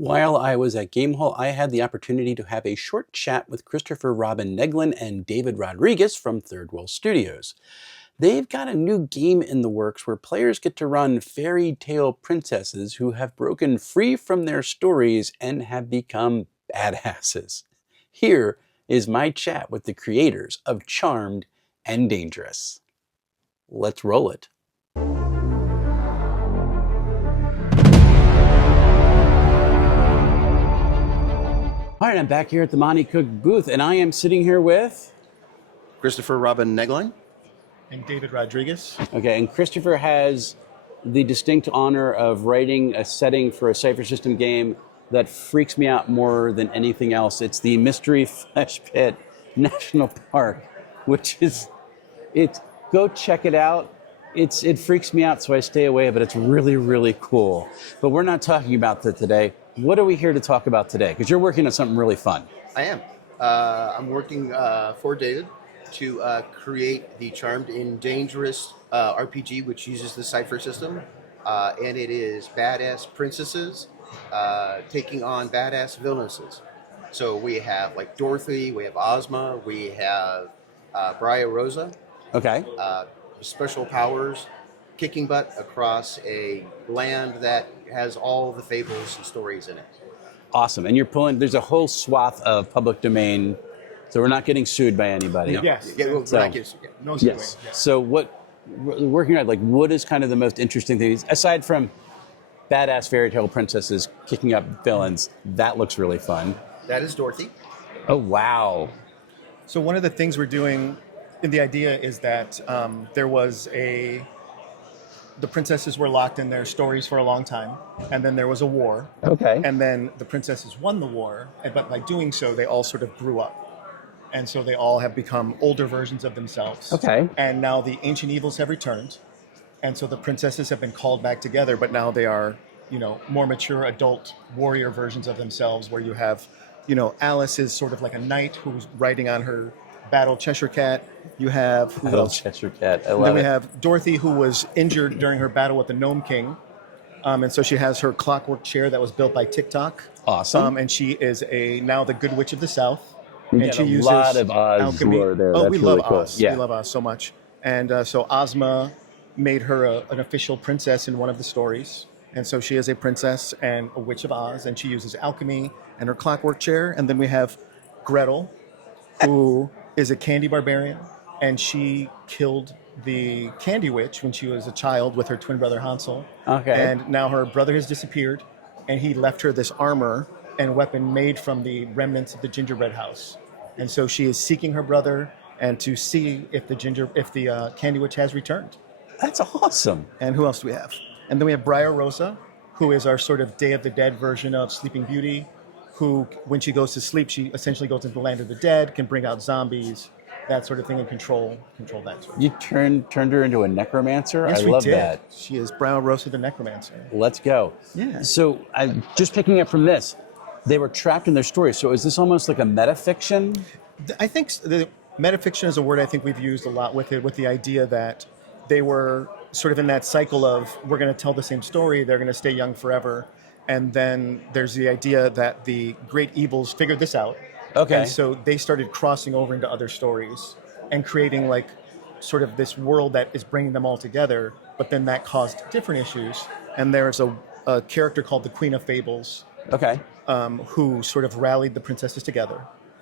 While I was at GameHole, I had the opportunity to have a short chat with Christopher Robin Negelein and David Rodriguez from 3rd World Studios. They've got a new game in the works where players get to run fairy tale princesses who have broken free from their stories and have become badasses. Here is my chat with the creators of Charmed and Dangerous. Let's roll it. All right, I'm back here at the Monty Cook booth, and I am sitting here with Christopher Robin Negelein. And David Rodriguez. Okay, and Christopher has the distinct honor of writing a setting for a Cypher System game that freaks me out more than anything else. It's the Mystery Flesh Pit National Park, which is, go check it out. It freaks me out, so I stay away, but it's really, really cool. But we're not talking about that today. What are we here to talk about today? Because you're working on something really fun. I am. I'm working for David to create the Charmed and Dangerous RPG, which uses the Cypher system. And it is badass princesses taking on badass villainesses. So we have like Dorothy, we have Ozma, we have Briar Rosa. Okay. Special powers, kicking butt across a land that has all the fables and stories in it. Awesome. And you're pulling, there's a whole swath of public domain, so we're not getting sued by anybody. No. Yes. Yeah, we're not getting sued. No suing. Yes. So working on, like, what is kind of the most interesting thing, aside from badass fairy tale princesses kicking up villains? That looks really fun. That is Dorothy. Oh, wow. So one of the things we're doing, and the idea is that the princesses were locked in their stories for a long time, and then there was a war. Okay. And then the princesses won the war, but by doing so, they all sort of grew up. And so they all have become older versions of themselves. Okay. And now the ancient evils have returned. And so the princesses have been called back together, but now they are, more mature adult warrior versions of themselves, where you have, Alice is sort of like a knight who's riding on her battle Cheshire Cat. You have Cheshire Cat. I love it. Then we have Dorothy, who was injured during her battle with the Gnome King. And so she has her clockwork chair that was built by TikTok. Awesome. And she is now the Good Witch of the South. We and get she a uses lot of Oz alchemy. lore there. Oh, That's we really love cool. Oz. Yeah. We love Oz so much. And so Ozma made her an official princess in one of the stories. And so she is a princess and a witch of Oz, and she uses alchemy and her clockwork chair. And then we have Gretel, who is a candy barbarian, and she killed the Candy Witch when she was a child with her twin brother Hansel. Okay. And now her brother has disappeared, and he left her this armor and weapon made from the remnants of the gingerbread house. And so she is seeking her brother and to see if the Candy Witch has returned. That's awesome. And who else do we have? And then we have Briar Rosa, who is our sort of Day of the Dead version of Sleeping Beauty, who, when she goes to sleep, she essentially goes into the land of the dead, can bring out zombies, that sort of thing, and control that sort of You turned her into a necromancer? Yes, I we love did. that. She is Briar Rosa the Necromancer. Let's go. Yeah. So I'm just picking up from this. They were trapped in their story. So is this almost like a metafiction? I think the metafiction is a word I think we've used a lot with it, with the idea that they were sort of in that cycle of, we're going to tell the same story, they're going to stay young forever. And then there's the idea that the great evils figured this out. Okay. And so they started crossing over into other stories and creating like sort of this world that is bringing them all together. But then that caused different issues. And there's a character called the Queen of Fables. Okay. Who sort of rallied the princesses together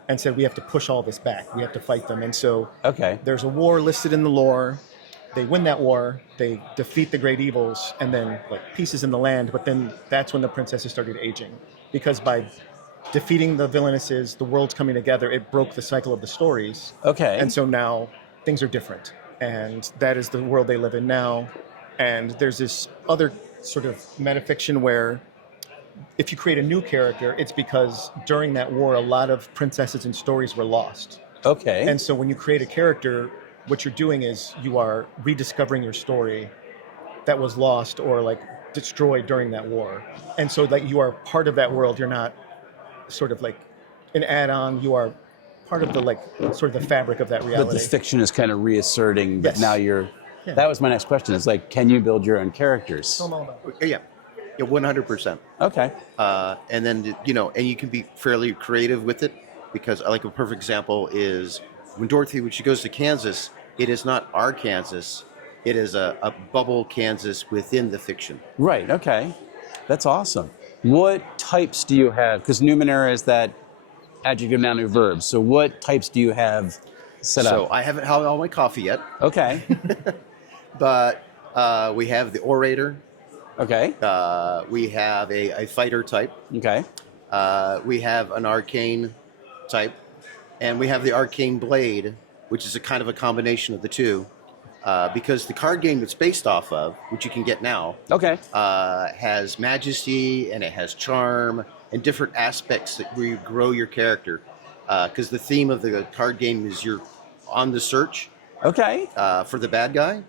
and said, we have to push all this back. We have to fight them. And so there's a war listed in the lore. They win that war, they defeat the great evils, and then like pieces in the land. But then that's when the princesses started aging, because by defeating the villainesses, the world's coming together, it broke the cycle of the stories. Okay. And so now things are different, and that is the world they live in now. And there's this other sort of metafiction where if you create a new character, it's because during that war, a lot of princesses and stories were lost. Okay. And so when you create a character, what you're doing is you are rediscovering your story that was lost or like destroyed during that war. And so like you are part of that world. You're not sort of like an add-on. You are part of the like sort of the fabric of that reality. But the fiction is kind of reasserting that Yes. now you're. Yeah. That was my next question. Is like, can you build your own characters? Yeah. Yeah, 100%. Okay. And then, and you can be fairly creative with it, because like a perfect example is when Dorothy, when she goes to Kansas, it is not our Kansas. It is a bubble Kansas within the fiction. Right, okay. That's awesome. What types do you have? Because Numenera is that adjective, noun, or verb. So what types do you have set up? So I haven't had all my coffee yet. Okay. But we have the orator. Okay. We have a fighter type. Okay. We have an arcane type. And we have the arcane blade, which is a kind of a combination of the two. Because the card game it's based off of, which you can get now, Okay. has majesty and it has charm and different aspects that where you grow your character. Because the theme of the card game is you're on the search Okay. for the bad guy.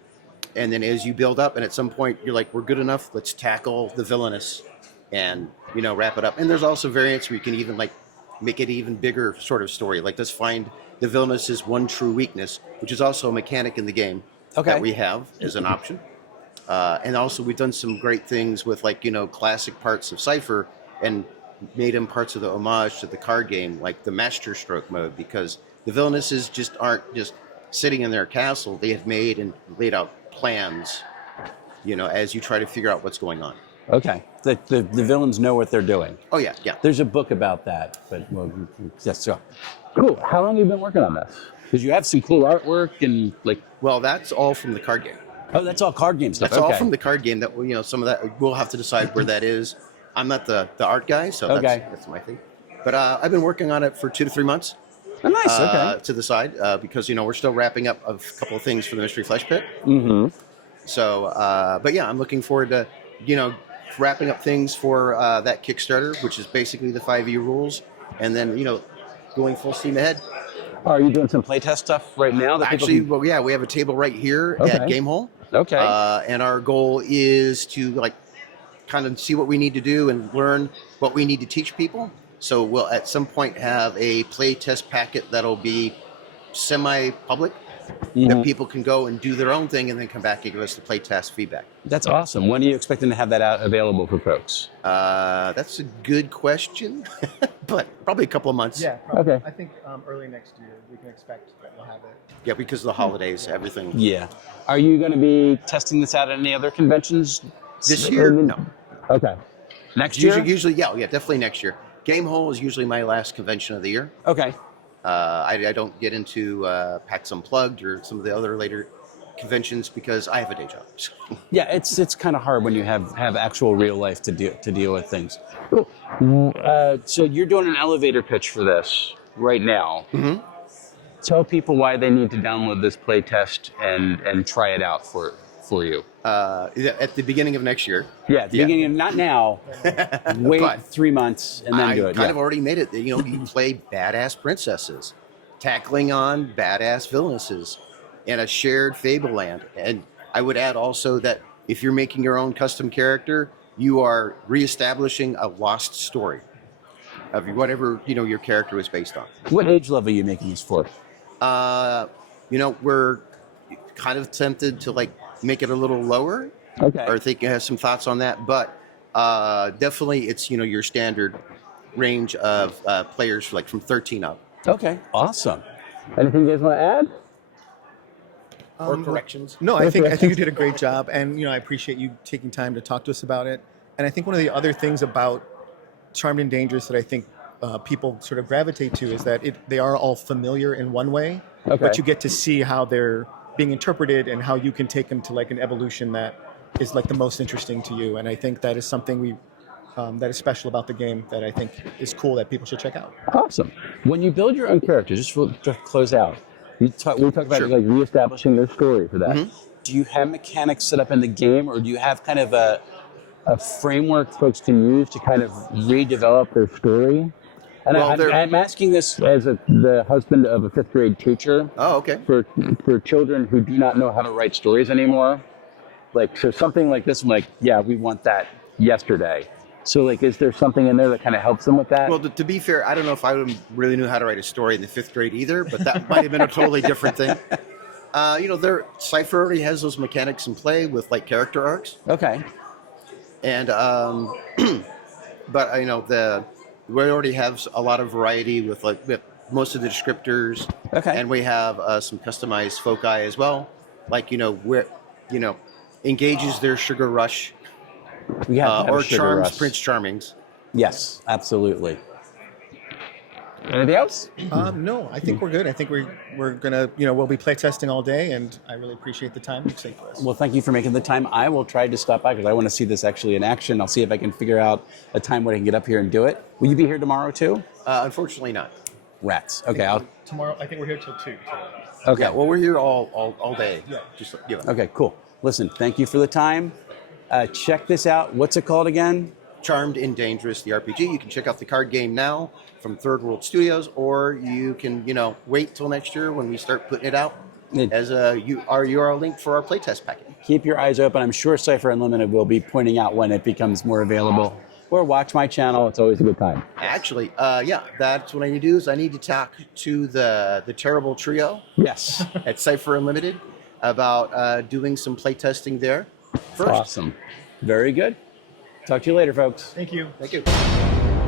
And then as you build up, and at some point you're like, we're good enough, let's tackle the villainous and, wrap it up. And there's also variants where you can even like make it even bigger sort of story. Like let's find the villainous' one true weakness, which is also a mechanic in the game. Okay. That we have as an option. And also we've done some great things with like, classic parts of Cypher and made them parts of the homage to the card game, like the master stroke mode, because the villainesses just aren't just sitting in their castle. They have made and laid out plans, as you try to figure out what's going on. Okay. The villains know what they're doing. Oh, yeah, yeah. There's a book about that, but well, yes, so. Cool. How long have you been working on this? Because you have some cool artwork and like. Well, that's all from the card game. Oh, that's all card game stuff. That's okay. all from the card game. That some of that we'll have to decide where that is. I'm not the art guy, so that's my thing. But I've been working on it for 2 to 3 months. Oh, nice. Okay. To the side because we're still wrapping up a couple of things for the Mystery Flesh Pit. Mm-hmm. So, but yeah, I'm looking forward to wrapping up things for that Kickstarter, which is basically the 5e rules, and then going full steam ahead. Are you doing some playtest stuff right now? That Actually, well, yeah, we have a table right here at GameHole. Okay. And our goal is to kind of see what we need to do and learn what we need to teach people. So we'll at some point have a playtest packet that'll be semi-public, that people can go and do their own thing and then come back and give us the playtest feedback. That's awesome. When are you expecting to have that out available for folks? That's a good question, but probably a couple of months. Yeah, probably. Okay. I think early next year we can expect that we'll have it. Yeah, because of the holidays, everything. Yeah. Are you going to be testing this out at any other conventions? This year? No. Okay. Next year? Usually, yeah, definitely next year. GameHole is usually my last convention of the year. Okay. I don't get into PAX Unplugged or some of the other later conventions because I have a day job. So. Yeah, it's kind of hard when you have actual real life to deal with things. Cool. So you're doing an elevator pitch for this right now. Mm-hmm. Tell people why they need to download this playtest and try it out for you. At the beginning of next year. Yeah, at the beginning of, not now. Wait 3 months and then do it. I kind of already made it. You play badass princesses, tackling on badass villainesses in a shared Fableland. And I would add also that if you're making your own custom character, you are reestablishing a lost story of whatever your character was based on. What age level are you making this for? We're kind of tempted to make it a little lower. Okay. Or think you have some thoughts on that, but definitely it's your standard range of players from 13 up. Okay, awesome. Anything you guys want to add? Or corrections? No, I think you did a great job, and I appreciate you taking time to talk to us about it. And I think one of the other things about Charmed and Dangerous that I think people sort of gravitate to is that they are all familiar in one way, but you get to see how they're being interpreted and how you can take them to an evolution that is the most interesting to you. And I think that is something that is special about the game that I think is cool that people should check out. Awesome. When you build your own character, just to close out, we talked about reestablishing their story for that. Mm-hmm. Do you have mechanics set up in the game, or do you have kind of a framework folks can use to kind of redevelop their story? And I'm asking this as the husband of a 5th grade teacher. Oh, okay. For children who do not know how to write stories anymore. So something like this, I'm we want that yesterday. So is there something in there that kind of helps them with that? Well, to be fair, I don't know if I really knew how to write a story in the 5th grade either, but that might have been a totally different thing. Cypher already has those mechanics in play with character arcs. Okay. And but we already have a lot of variety with with most of the descriptors. Okay. And we have some customized foci as well, like where engages their sugar rush, We have to have a or sugar charms rush. Prince Charmings. Yes, absolutely. Anything else? No, I think we're good. I think we're gonna, we'll be playtesting all day, and I really appreciate the time you've saved for us. Well, thank you for making the time. I will try to stop by because I want to see this actually in action. I'll see if I can figure out a time when I can get up here and do it. Will you be here tomorrow too? Unfortunately, not. Rats. Okay. Tomorrow, I think we're here till 2. Okay. Yeah. Well, we're here all day. Yeah. Just Okay. Cool. Listen. Thank you for the time. Check this out. What's it called again? Charmed and Dangerous, the RPG. You can check out the card game now from 3rd World Studios, or you can, wait till next year when we start putting it out as our URL link for our playtest packet. Keep your eyes open. I'm sure Cypher Unlimited will be pointing out when it becomes more available. Or watch my channel. It's always a good time. Actually, that's what I need to do is I need to talk to the terrible trio. Yes. At Cypher Unlimited about doing some playtesting there first. Awesome. Very good. Talk to you later, folks. Thank you. Thank you.